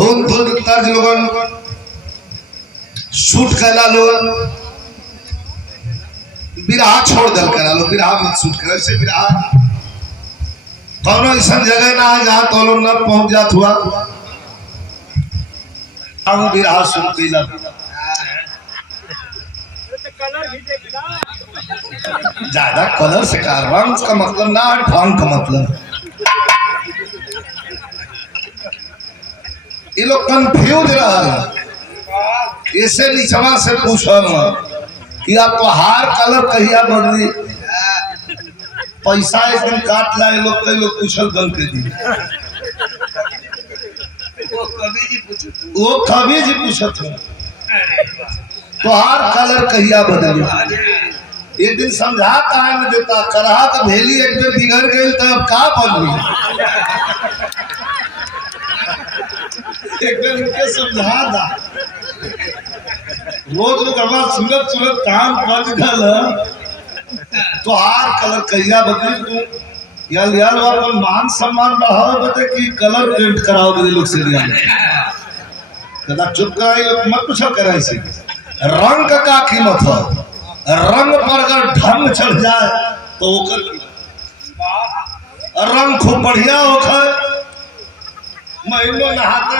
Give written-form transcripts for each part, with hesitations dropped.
धुन धुन तर्ज लोगन शूट कैला लोग बिरहा छोड़ दल करा लो, बिरहा मत शूट करे से बिरहा कौनो ऐसा जगह ना जहाँ तो लोग न पहुंच जात हुआ हम बिरहा सुन कैला ज्यादा कलर से का रंग का मतलब ना ढंग का मतलब ये लोग कंफ्यूज रहा ऐसे निचवा से पूछल कि आप तो हार कलर कहिया बदली पैसा एक दिन काट लाए लोग कई लोग पूछल गल के दी वो कभी जी पूछत हो तो हार कलर कहिया बदली एक दिन समझा काहे में देता करहा का भेली एक में बिगड़ गई तब का बनवी एक दिन उनके समझा दा रोज लोग हमारा सूरत सूरत काम बच गल तो हार कलर कहिया बदली तू यार यार अपन मान सम्मान बढ़ाओ बते कि कलर पेंट कराओ बदे लोग से लिया कदा चुप कराई लोग मत पूछो कराई से रंग का कीमत हो रंग पर अगर ढंग चढ़ जाए तो रंग खूब बढ़िया होकर महीनों नहाते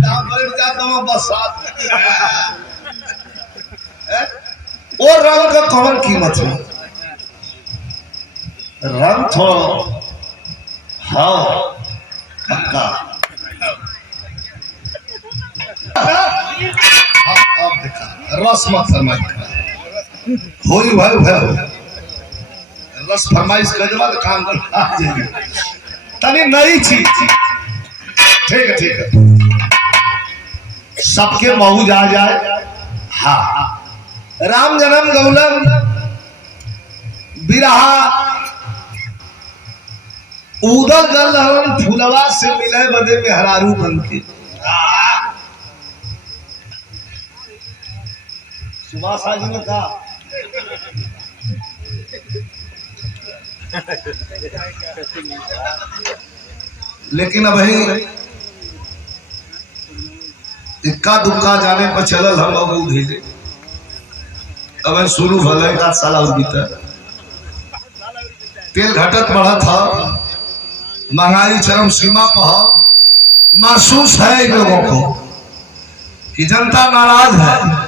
ना बैठ जाता हूँ बरसात वो रंग का कौन कीमत है रंग थोड़ा हाँ पक्का अब देखा रस मत फरमाई होई भाई रस फरमाइश कर देवा तो काम कर तनी नई चीज ठीक है सबके मौज आ जाए हाँ राम जन्म गौलम बिरहा उदल गल फुलवा से मिले बदे में हरारू बन के सुभाष जी ने कहा लेकिन अब इक्का दुक्का जाने पर चलल हम लोग धीरे अब शुरू भले का साला बीता तेल घटत बढ़ा था महंगाई चरम सीमा पर महसूस है इन लोगों को कि जनता नाराज है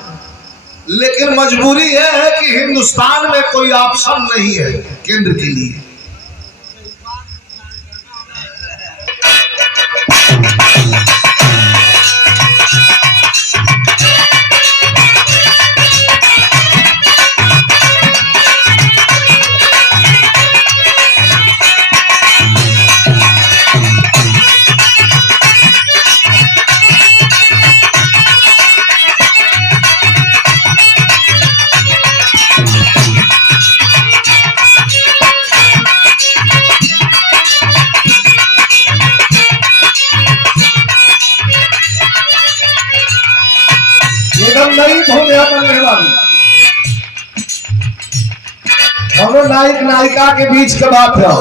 लेकिन मजबूरी यह है कि हिंदुस्तान में कोई ऑप्शन नहीं है केंद्र के लिए दोनों नायक नायिका के बीच के बात है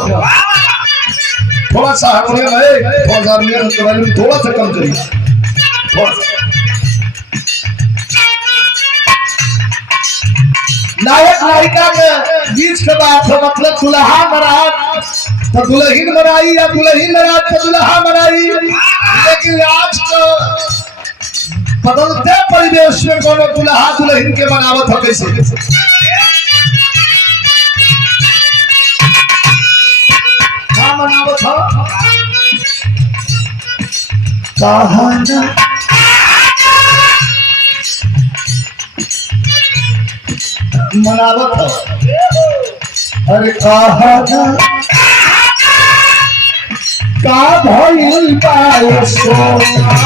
थोड़ा सा हारमोनियम है थोड़ा सा हारमोनियम थोड़ा सा कम करिए नायक नायिका के बीच के बात है मतलब दुल्हा मराद तो दुल्हन मराई या दुल्हन मराद तो दुल्हा मराई लेकिन आज तो बदलते परिवेश में कोनो दुल्हा दुल्हन के बनावत हो कैसे मनावत हो कहाना मनावत हो अरे कहाना का भइल बा सोना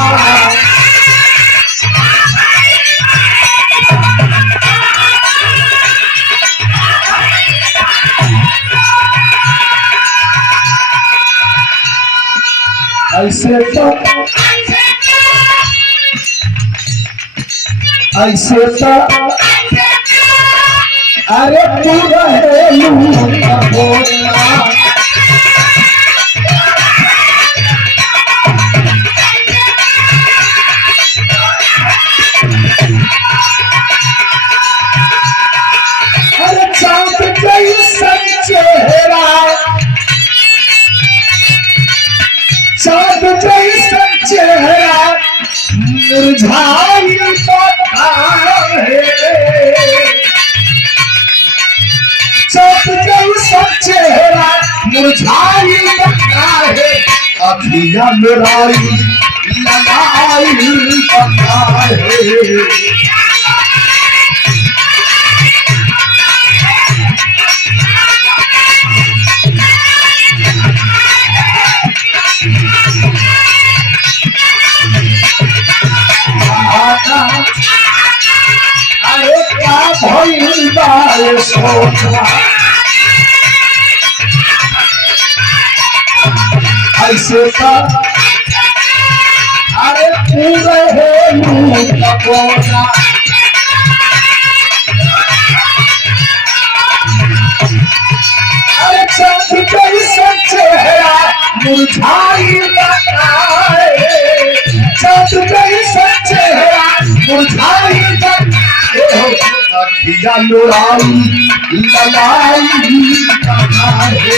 ऐसे तो अरे तू रहेलू बोलना चाँद जैसा चेहरा मुरझाई पता है, चाँद जैसा चेहरा मुरझाई पता है, अखियाँ मेराई लगाई पता है। अरे क्या भइल बा ये सोना, ऐसे का अरे पूरे हो लूटा, अरे चाँद जैसा चेहरा मुरझाई बताए, चाँद जैसा चेहरा मुरझाई बताए, अखियाँ लोराई लगाई बताए।